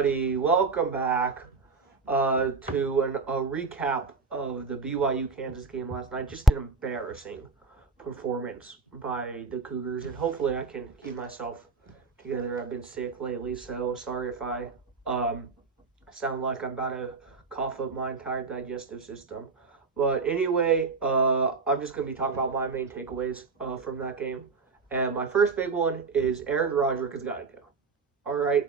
everybody. Welcome back to a recap of the BYU Kansas game last night. Just an embarrassing performance by the Cougars, and hopefully I can keep myself together. I've been sick lately, so sorry if I sound like I'm about to cough up my entire digestive system. But anyway, I'm just going to be talking about my main takeaways from that game. And my first big one is Aaron Roderick has got to go. All right,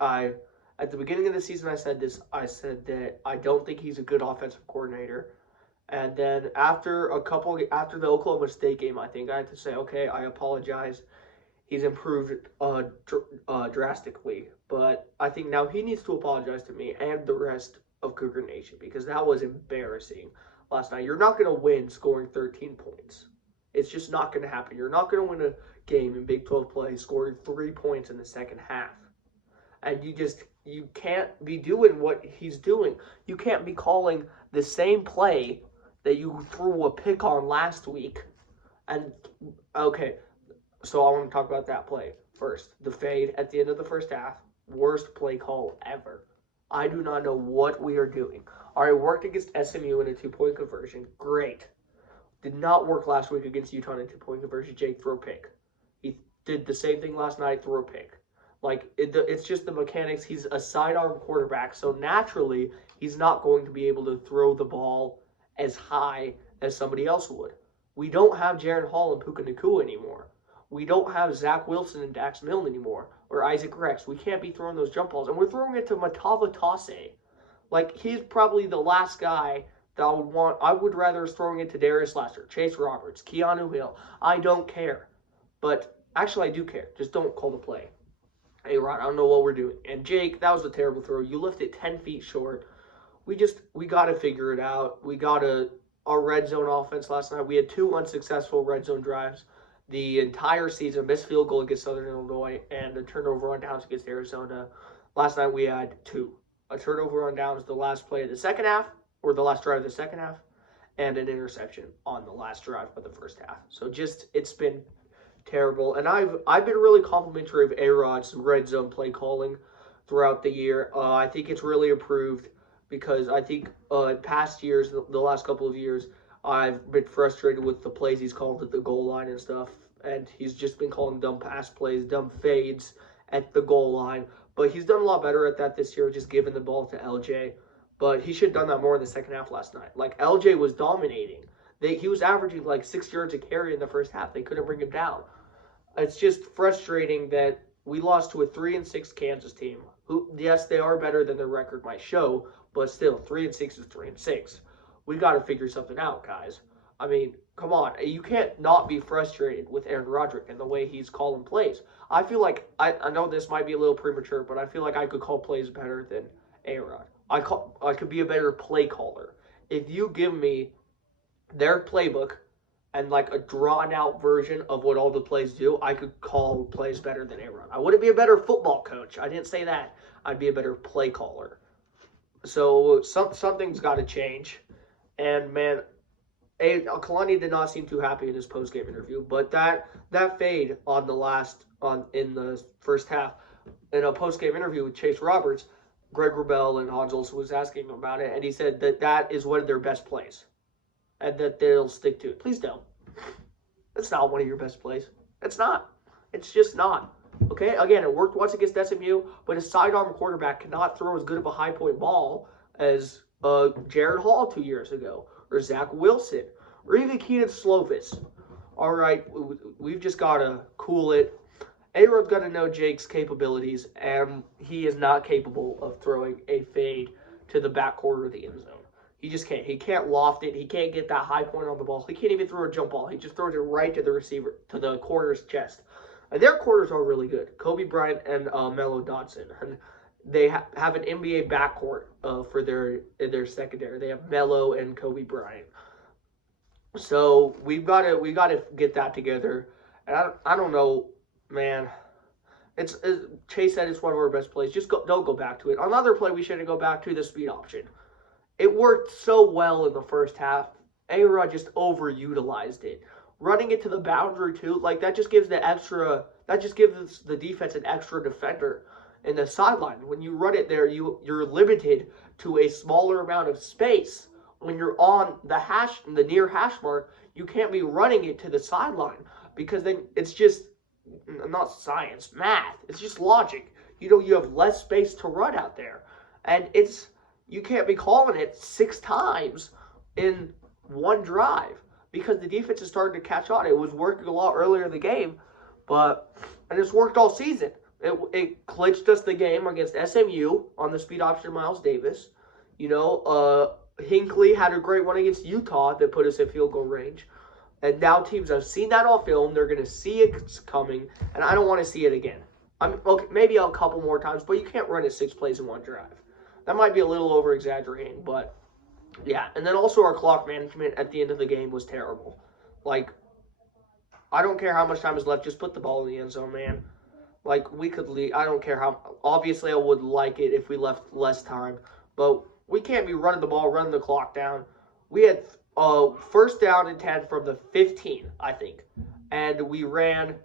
at the beginning of the season I said this. I said that I don't think he's a good offensive coordinator. And then after the Oklahoma State game, I think I had to say, okay, I apologize. He's improved drastically, but I think now he needs to apologize to me and the rest of Cougar Nation because that was embarrassing last night. You're not going to win scoring 13 points. It's just not going to happen. You're not going to win a game in Big 12 play scoring 3 points in the second half. And you can't be doing what he's doing. You can't be calling the same play that you threw a pick on last week. And, okay, so I want to talk about that play first. The fade at the end of the first half, worst play call ever. I do not know what we are doing. All right, worked against SMU in a two-point conversion. Great. Did not work last week against Utah in a two-point conversion. Jake threw a pick. He did the same thing last night, threw a pick. It's just the mechanics. He's a sidearm quarterback, so naturally he's not going to be able to throw the ball as high as somebody else would. We don't have Jaron Hall and Puka Nacua anymore. We don't have Zach Wilson and Dax Milne anymore, or Isaac Rex. We can't be throwing those jump balls, and we're throwing it to Matava Tase. He's probably the last guy that I would want. I would rather throwing it to Darius Lasser, Chase Roberts, Keanu Hill. I don't care. But actually, I do care. Just don't call the play. Hey, Rod, I don't know what we're doing. And Jake, that was a terrible throw. You left it 10 feet short. We got to figure it out. Our red zone offense last night, we had 2 unsuccessful red zone drives the entire season. Missed field goal against Southern Illinois and a turnover on downs against Arizona. Last night we had 2. A turnover on downs the last play of the second half, or the last drive of the second half, and an interception on the last drive of the first half. So it's been terrible, and I've been really complimentary of A-Rod's red zone play calling throughout the year. I think it's really improved because I think in past years, the last couple of years, I've been frustrated with the plays he's called at the goal line and stuff, and he's just been calling dumb pass plays, dumb fades at the goal line. But he's done a lot better at that this year, just giving the ball to LJ. But he should have done that more in the second half last night. LJ was dominating. He was averaging 6 yards a carry in the first half. They couldn't bring him down. It's just frustrating that we lost to a 3-6 Kansas team. Who, yes, they are better than their record might show, but still, 3-6 is 3-6. We got to figure something out, guys. I mean, come on. You can't not be frustrated with Aaron Roderick and the way he's calling plays. I feel like, I know this might be a little premature, but I feel like I could call plays better than A-Rod. I could be a better play caller. If you give me their playbook and a drawn-out version of what all the plays do, I could call plays better than A-Rod. I wouldn't be a better football coach. I didn't say that. I'd be a better play caller. So something's got to change. And, man, Kalani did not seem too happy in his post-game interview. But that fade in the first half, in a post-game interview with Chase Roberts, Greg Wrubell and Hans Olsen was asking him about it, and he said that is one of their best plays, and that they'll stick to it. Please don't. It's not one of your best plays. It's not. It's just not. Okay? Again, it worked once against SMU, but a sidearm quarterback cannot throw as good of a high-point ball as Jared Hall 2 years ago, or Zach Wilson, or even Keenan Slovis. All right, we've just got to cool it. A-Rod's got to know Jake's capabilities, and he is not capable of throwing a fade to the back quarter of the end zone. He just can't. He can't loft it. He can't get that high point on the ball. He can't even throw a jump ball. He just throws it right to the receiver, to the corner's chest. And their corners are really good. Kobe Bryant and Melo Dodson. And they have an NBA backcourt for their secondary. They have Melo and Kobe Bryant. So we got to get that together. And I don't know, man. Chase said it's one of our best plays. Just don't go back to it. Another play we shouldn't go back to, the speed option. It worked so well in the first half. A-Rod just overutilized it. Running it to the boundary too, that just gives the defense an extra defender. in the sideline. When you run it there, you're limited to a smaller amount of space. When you're on the near hash mark, you can't be running it to the sideline because then it's just not science, math. It's just logic. You have less space to run out there, and you can't be calling it 6 times in one drive because the defense is starting to catch on. It was working a lot earlier in the game, and it's worked all season. It clinched us the game against SMU on the speed option Miles Davis. Hinckley had a great one against Utah that put us in field goal range. And now teams have seen that on film. They're going to see it's coming, and I don't want to see it again. Okay, maybe a couple more times, but you can't run it 6 plays in one drive. That might be a little over-exaggerating, but yeah. And then also our clock management at the end of the game was terrible. Like, I don't care how much time is left. Just put the ball in the end zone, man. Like, we could leave. I don't care how. Obviously, I would like it if we left less time, but we can't be running the ball, running the clock down. We had first down and 10 from the 15, I think. And we ran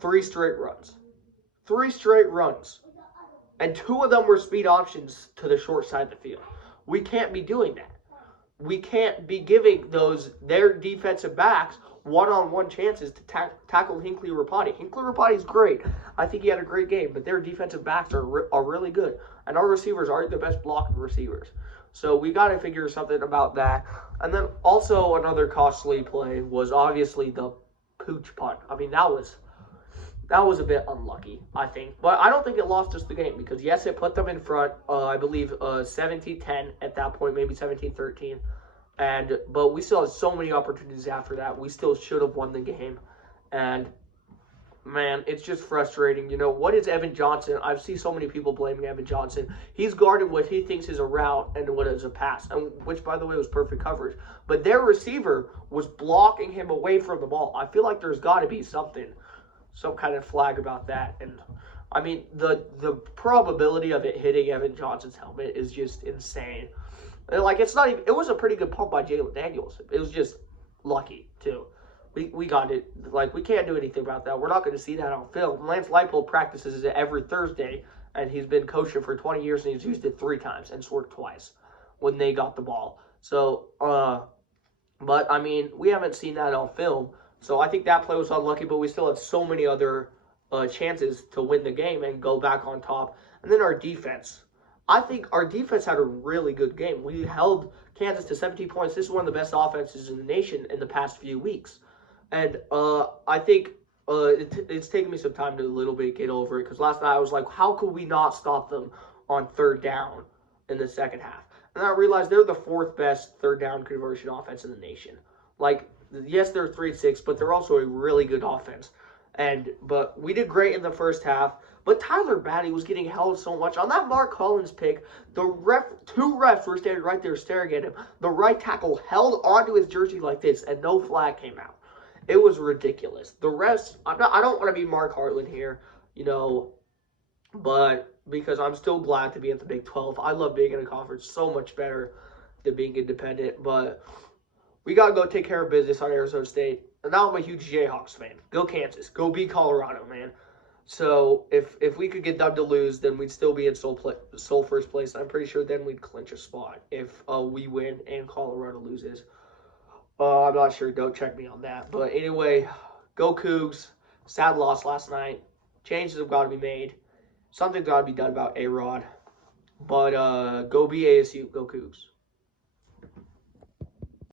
3 straight runs. 3 straight runs. And 2 of them were speed options to the short side of the field. We can't be doing that. We can't be giving their defensive backs one-on-one chances to tackle Hinckley Rapati. Hinckley Rapati is great. I think he had a great game, but their defensive backs are really good. And our receivers aren't the best blocking receivers. So we got to figure something about that. And then also another costly play was obviously the pooch punt. I mean, that was a bit unlucky, I think. But I don't think it lost us the game because, yes, it put them in front, I believe 17-10 at that point, maybe 17-13. But we still had so many opportunities after that. We still should have won the game. And, man, it's just frustrating. What is Evan Johnson? I see so many people blaming Evan Johnson. He's guarded what he thinks is a route and what is a pass, which, by the way, was perfect coverage. But their receiver was blocking him away from the ball. I feel like there's got to be some kind of flag about that. And, I mean, the probability of it hitting Evan Johnson's helmet is just insane. Like, it's not even – it was a pretty good pump by Jalen Daniels. It was just lucky, too. We got it. Like, we can't do anything about that. We're not going to see that on film. Lance Leipold practices it every Thursday, and he's been coaching for 20 years, and he's used it 3 times and scored twice when they got the ball. So, but, I mean, we haven't seen that on film. So I think that play was unlucky, but we still had so many other chances to win the game and go back on top. And then our defense. I think our defense had a really good game. We held Kansas to 17 points. This is one of the best offenses in the nation in the past few weeks. And I think it's taken me some time to a little bit get over it because last night I was like, how could we not stop them on 3rd down in the second half? And I realized they're the 4th best 3rd down conversion offense in the nation. Like, yes, they're 3-6, but they're also a really good offense. But we did great in the first half. But Tyler Batty was getting held so much. On that Mark Collins pick, 2 refs were standing right there staring at him. The right tackle held onto his jersey like this, and no flag came out. It was ridiculous. The refs, I don't want to be Mark Hartland here, but because I'm still glad to be at the Big 12. I love being in a conference so much better than being independent. But we got to go take care of business on Arizona State. And now I'm a huge Jayhawks fan. Go Kansas. Go beat Colorado, man. So if we could get them to lose, then we'd still be in sole first place. I'm pretty sure then we'd clinch a spot if we win and Colorado loses. I'm not sure. Don't check me on that. But anyway, go Cougs. Sad loss last night. Changes have got to be made. Something's got to be done about A-Rod. But go BASU. Go Cougs.